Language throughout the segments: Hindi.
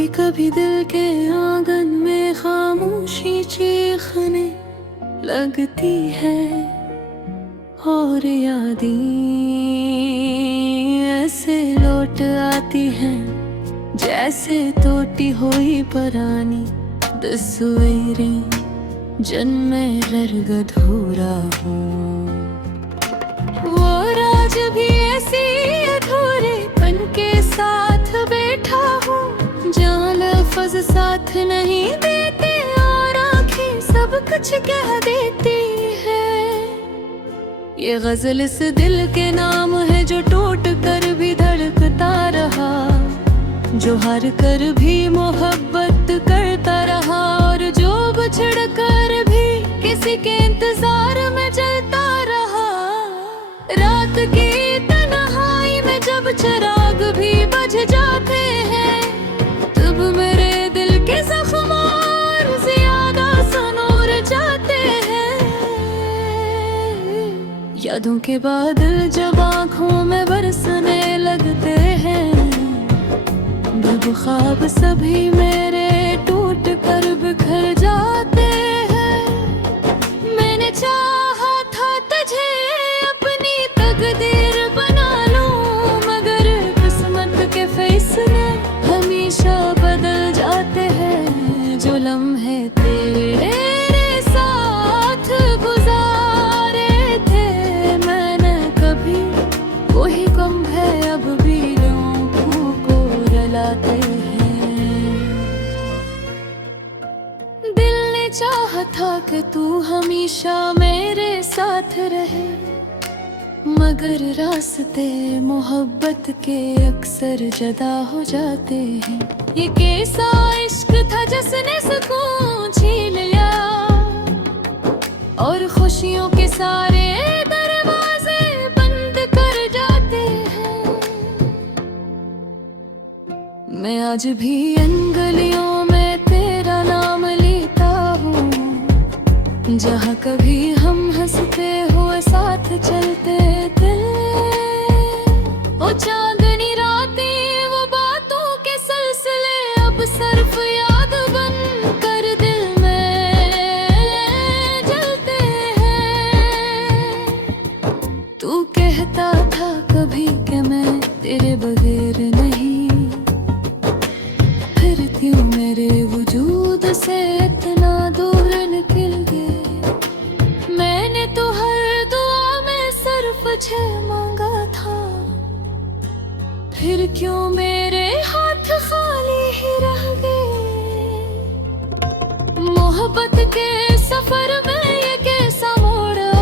कभी कभी दिल के आंगन में खामोशी चीखने लगती है, और यादें ऐसे लौट आती हैं जैसे टूटी हुई पुरानी तस्वीरें जिनमें दर्द अधूरा हूँ। वो राज भी ऐसी अधूरे पन के साथ बैठा हूँ, जहाँ लफ्ज़ साथ नहीं देते और आँखें सब कुछ कह देती है। ये गजल इस दिल के नाम है जो टूट कर भी धड़कता रहा, जो हार कर भी मोहब्बत करता रहा, और जो बिछड़ कर भी किसी के इंतजार में चलता रहा। रात की तन्हाई में जब चिराग भी बुझ जाते हैं, तब मेरे दिल के जख्म और ज्यादा सनूर जाते हैं। यादों के बादल जब आँखों में बरसने लगते हैं, जब ख्वाब सभी मेरे टूट कर बिखर जाते हैं। मैंने चाहा था तुझे अपनी तकदीर बना लूं, मगर किस्मत के फैसले हमेशा बदल जाते हैं। जो लम्हे तेरे साथ गुजारे थे मैंने कभी, वही गम है अब भी आँखों को रुलाते हैं। दिल ने चाहा था कि तू हमेशा मेरे साथ रहे, मगर रास्ते मोहब्बत के अक्सर जुदा हो जाते हैं। ये कैसा इश्क था जिसने सुकून छीन लिया, और खुशियों के सारे दरवाजे बंद कर जाते हैं। मैं आज भी इन गलियों में तेरा नाम लेता हूँ, जहाँ कभी हम हंसते हुए साथ चलते थे। ओ चांदनी रातें वो बातों के सिलसिले अब सिर्फ याद बन कर दिल में जलते हैं। तू कहता था कभी कि मैं तेरे बगैर नहीं, फिर क्यों मेरे वजूद से इतना दूर निकल गए। मैंने तो हर दुआ में सिर्फ तुझे मांगा था, फिर क्यों मेरे हाथ खाली ही रह गए। मोहब्बत के सफर में ये कैसा मोड़ा,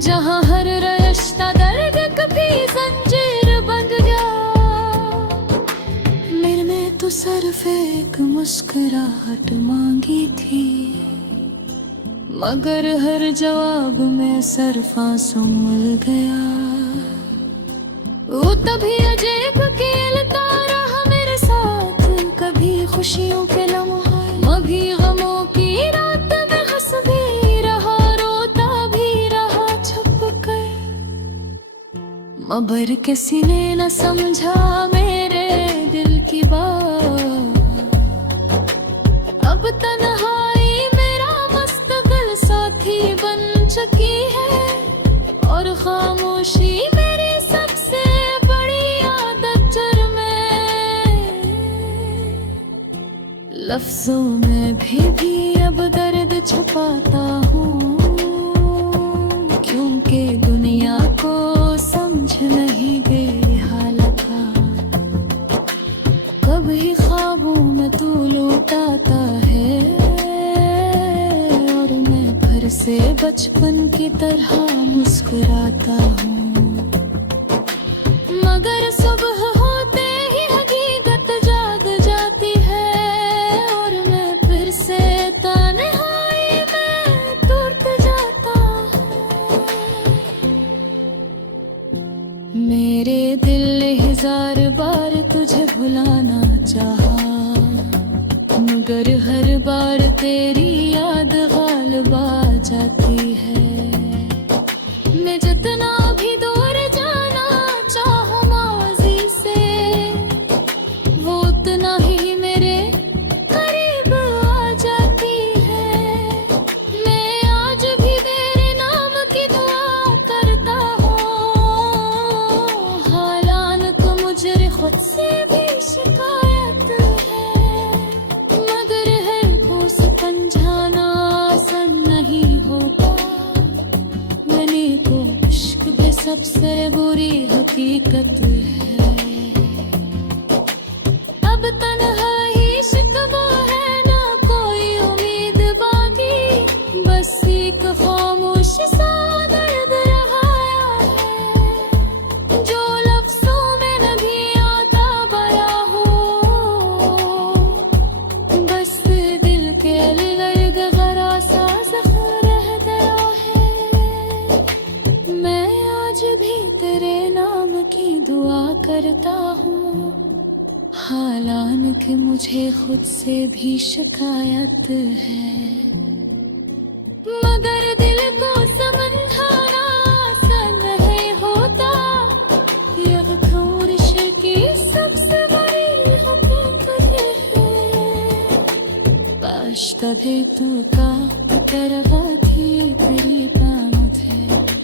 जहाँ हर रिश्ता दर्द कभी जंजीर बन गया। मैंने तो सिर्फ एक मुस्कुराहट मांगी थी, मगर हर जवाब में सिर्फ आंसू मिल गया। वो तभी अजीब खेलता रहा मेरे साथ, कभी खुशियों के लम्हे कभी गमों की रात में हंस भी रहा, रोता भी रहा छुप कर, मगर किसी ने न समझा मेरे दिल की बात। अब तन्हाई मेरा मुस्तकिल साथी बन चुकी है, और खामोशी मेरी सबसे बड़ी आदत जुर्म है। लफ्जों में भी अब दर्द छुपाता हूँ, क्योंकि दुनिया को समझ नहीं गई हालत का। कभी ख्वाबों में तू लौटाता है, और मैं फिर से बचपन की तरह मुस्कुराता हूँ। मगर सुबह होते ही हकीकत जाग जाती है, और मैं फिर से तन्हाई में टूट जाता हूँ। मेरे दिल ने 1000 बार तुझे भुलाना चाहा, मगर हर बार तेरी याद गालिब आ जाती है। मैं जितना भी दूर जाना चाहूँ माज़ी से, वो के अलग गरा सा ज़ख्म रह गया है। मैं आज भी तेरे नाम की दुआ करता हूँ, हालांकि मुझे खुद से भी शिकायत है। मगर दिल को समझाना आसान नहीं होता, यह थोरिश की सबसे बड़ी हुकूमत है। बाश्तबे तू का करवाती तेरी मुझे,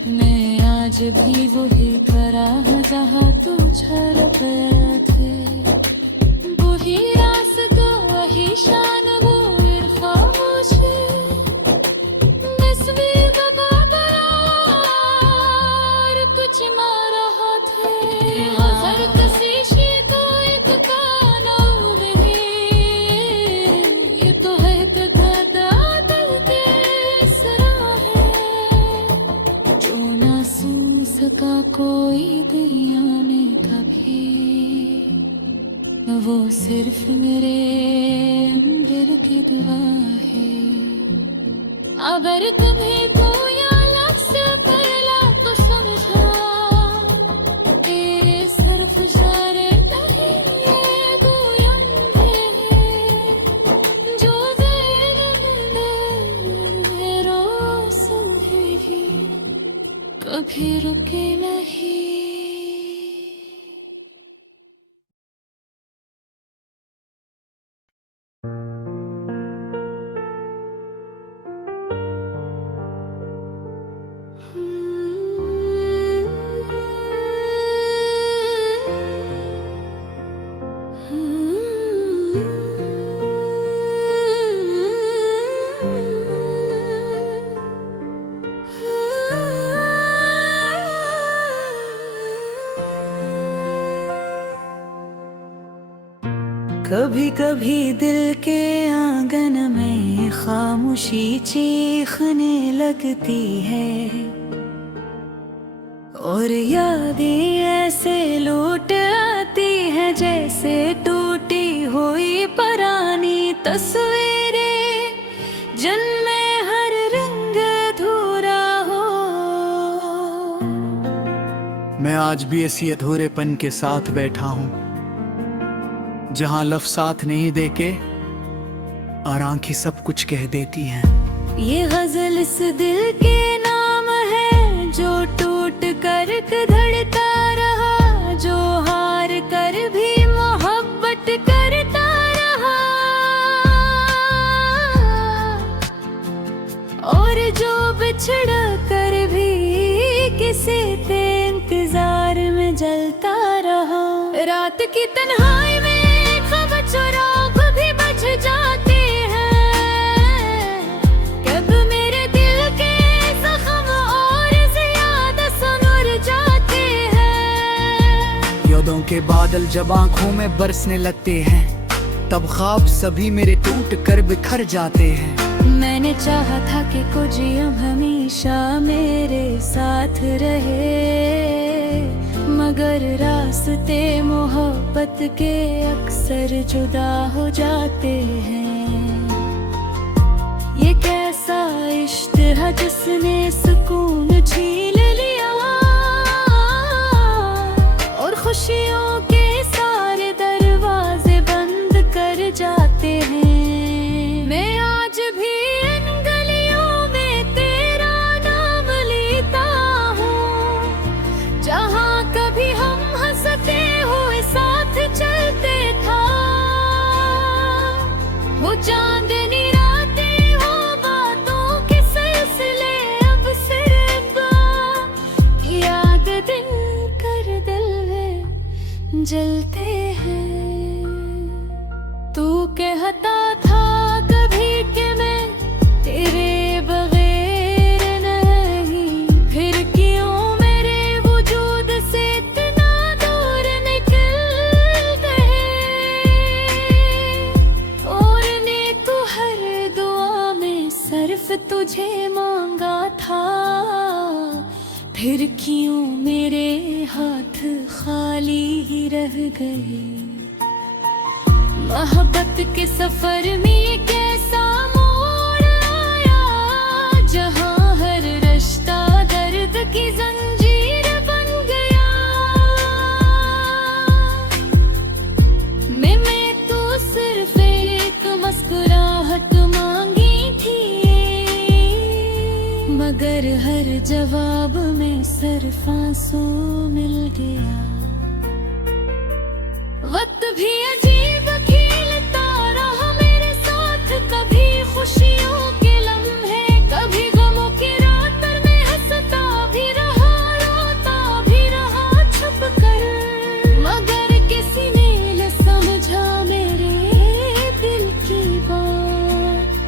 मैं आज भी वही खड़ा जहाँ तू छड़ गया थे। वही रास्ता वही शान वो खामोशी, कुछ मारा थे हर कशिशी तो एक काना नहीं। ये तो है कथा दिल के सरा है, जो ना सुन सका कोई दुनिया में कभी, वो सिर्फ मेरे अंदर की दुआ है। अगर तुम्हें कोई लफ्ज़ पहला तो समझा, तेरे सिर्फ इशारे नहीं ये गोयम है, जो ज़हन में रोज़ है कभी रुके नहीं। कभी कभी दिल के आंगन में खामोशी चीखने लगती है, और यादें ऐसे लौट आती हैं जैसे टूटी हुई पुरानी तस्वीरें, जिनमें हर रंग अधूरा हो। मैं आज भी इसी अधूरेपन के साथ बैठा हूँ, जहाँ लफ्ज़ साथ नहीं देके और आंखें सब कुछ कह देती हैं। ये गजल इस दिल के नाम है, जो टूट कर धड़ता रहा, जो हार कर भी मोहब्बत करता रहा, और जो बिछड़ कर भी किसी के इंतजार में जलता रहा। रात की तन्हाई में चुराग भी बच जाते हैं, कब मेरे दिल के जख्म और ज्यादा सुनर जाते हैं। यादों के बादल जब आंखों में बरसने लगते हैं, तब ख्वाब सभी मेरे टूट कर बिखर जाते हैं। मैंने चाहा था कि कुछ अब हमेशा मेरे साथ रहे, मगर रास्ते मोहब्बत के अक्सर जुदा हो जाते हैं। ये कैसा इश्क है जिसने सुकून छीन लिया, और खुशियों के सारे दरवाजे बंद कर जाते हैं। मैं आज भी इन गलियों में तेरा नाम लेता हूँ, जहाँ कभी हम हंसते हुए साथ चलते था। वो चांदनी रातें हो बातों के सिलसिले, अब सिर्फ याद दिन कर दिल में जलते हैं। तू कहता था कभी कि मैं तेरे बगैर नहीं, फिर क्यों मेरे वजूद से इतना दूर निकलते हैं, और ने तू हर दुआ में सिर्फ तुझे मांगा था, फिर क्यों मेरे हाथ खाली ही रह गए। मोहब्बत के सफर में कैसा मगर हर जवाब में सिर्फ आंसू मिल गया। वक्त भी अजीब खेलता रहा मेरे साथ, कभी खुशियों के लम्हे, कभी गमों की रात में हंसता भी रहा, रोता भी रहा छुप कर, मगर किसी ने न समझा मेरे दिल की बात।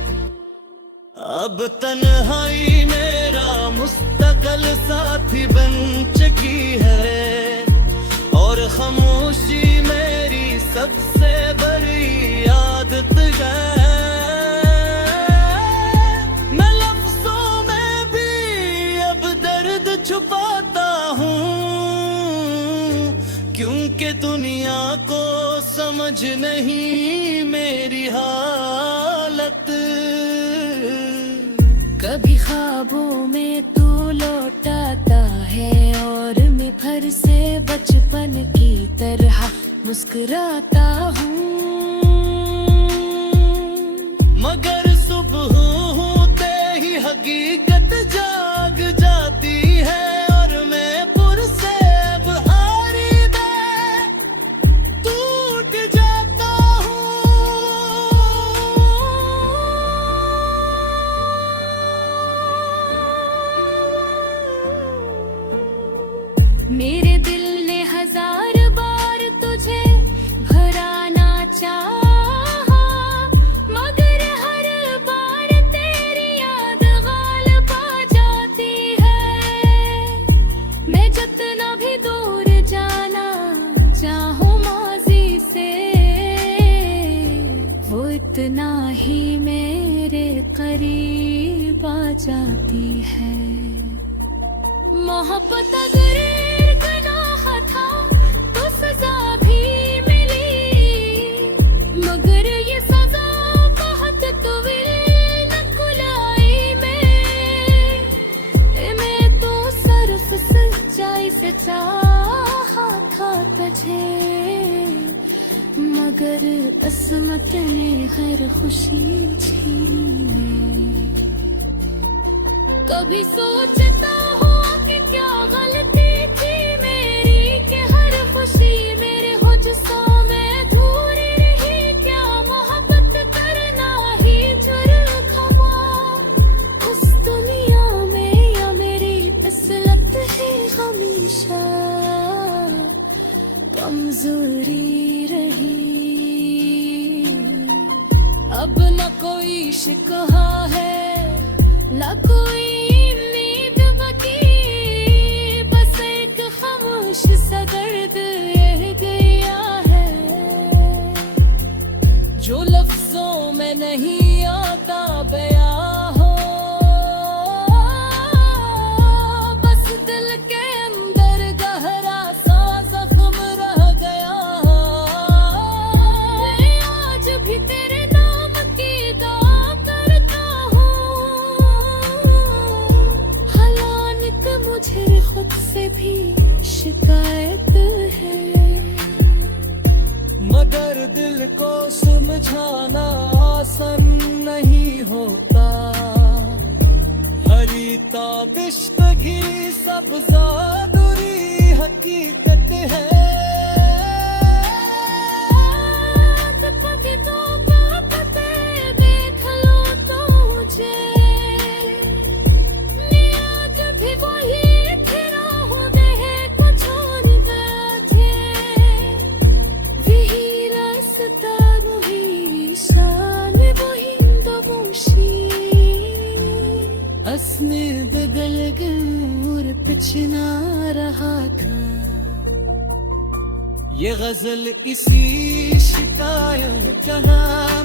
अब तन्हाई मेरा मुस्तकिल साथी बन चुकी है, और खामोशी मेरी सबसे बड़ी आदत है। मैं लफ्जों में भी अब दर्द छुपाता हूँ, क्योंकि दुनिया को समझ नहीं मेरी हालत। कभी ख्वाबों में तू लौटाता है और मैं फिर से बचपन की तरह मुस्कुराता हूँ, मगर सुबह होते ही हकीकत जाग जाती है, और मैं पुरसे अब हारी दे टूट जाता मेरे दिल ने हजार बार तुझे भराना चाहा, मगर हर बार तेरी याद गालिब आ जाती है। मैं जितना भी दूर जाना चाहूँ माजी से, वो इतना ही मेरे करीब आ जाती है। मोहब्बत अगर गुनाह था तो सजा भी मिली, मगर ये सजा बहुत तुविल न कुलाई मैं तो सिर्फ सच्चाई से चाहा था तुझे, मगर किस्मत ने हर खुशी छीन ली। कभी सोचता कि क्या गलती थी मेरी, कि हर खुशी मेरे हुज्जों में अधूरी रही, क्या मोहब्बत करना ही जुर्म खमा उस दुनिया में, या मेरी फिसलत है हमेशा कमजोरी रही। अब न कोई शिकवा है न कोई सा दर्द ये दिया है, जो लफ्जों में नहीं आता बयां हो, बस दिल के अंदर गहरा सा जख्म रह गया। मैं आज भी तेरे नाम की दुआ करता हूँ, हालांकि मुझे खुद से भी शिकायत है, मगर दिल को समझाना आसान नहीं होता। हरी ताबिश की सब्ज़ा दूरी हकीकत है। कभी तो बातें देख लो तो मुझे, मैं आज भी वही असने बदल गए पिछना रहा था। ये गजल इसी शिकायत जहां